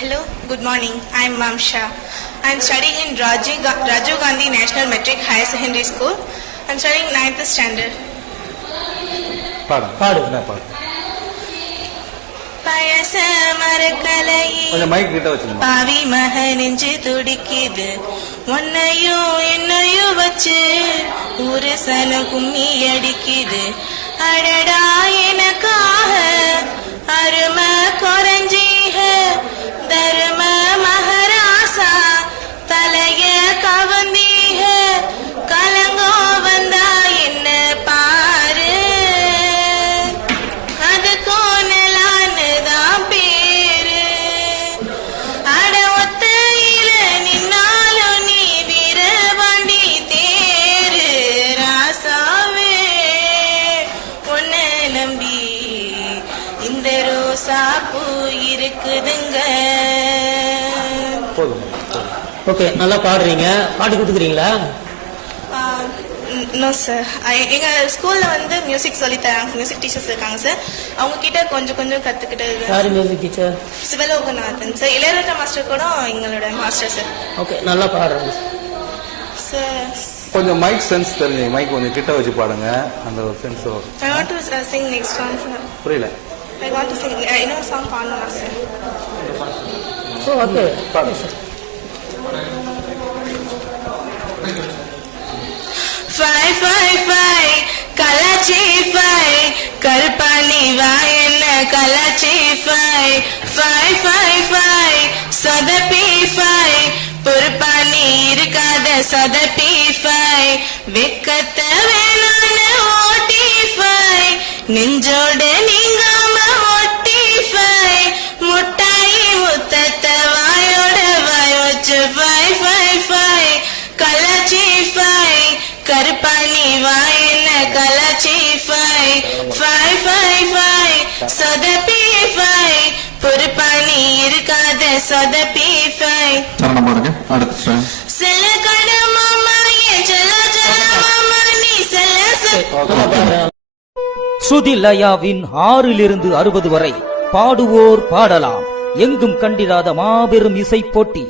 Hello, good morning. I am Mamsha. I am studying in Rajiv Gandhi National Metric Higher Secondary School. I am studying 9th standard. பயச மரக்கலையில் பாவி மகனெஞ்சு துடிக்குது ஒன்னையும் என்னையும் வச்சு ஒரு சன கும்மி அடிக்குது அடடா எனக்காக அருமை குறைஞ்சீக தரும மகராசா தலைய கவந்தீக கலங்கோ வந்தா என்ன பாரு அது கோணலான்னுதான் பேரு அட ஒத்தையில நின்னாலும் நீ வீரபாண்டி தேரு ராசாவே உன்னை நம்பி இந்த ரோசா பூ இருக்குதுங்க. ஓகே, நல்லா பாடுறீங்க. பாட்டு கொடுத்துக்கிறீங்களா? No sir. எங்க ஸ்கூல்ல வந்து மியூசிக் சொல்லி தராங்க, மியூசிக் டீச்சர்ஸ் இருக்காங்க சார். அவங்க கிட்ட கொஞ்சம் கொஞ்சம் கத்துக்கிட்டது. யாரு music teacher? Sivaloganathan sir. Ilaiyaraaja master கூட எங்களோட மாஸ்டர் சார். ஓகே, நல்லா பாடுறீங்க சார். கொஞ்சம் மைக் சென்ஸ் தெரிஞ்சு மைக் கொஞ்சம் கிட்ட வச்சு பாடுங்க. அந்த ஒரு சென்ஸ் வரும். I want to sing next song sir. புரியல. I want to sing இன்னொரு சாங் பாடணும் சார். ஓகே, பாடுங்க சார். 555 கலாச்சி 5 கருப்பாணி வாயன கலாச்சி 555 சதப்பி 5 பொறுப்பாணி இருக்காத சதப்பி 5 வெக்கத்த வேணான ஓட்டி 5 நெஞ்சோட நீங்காம ஓட்டி 5 முட்டாயி முத்தத்த வாயோட வாய் வச்சு 555 கலாச்சி 5 கருப்பாணி வாயன கலாச்சி 555 சொதப்பி 5 பொறுப்பாணி இருக்காத சொதப்பி 5 செல்ல கட மாமா செல்ல மாமா நீ செல்ல ஸ்ருதி லயாவின் 6 to 60 வரை பாடுவோர் பாடலாம். எங்கும் கண்டிராத மாபெரும் இசை போட்டி.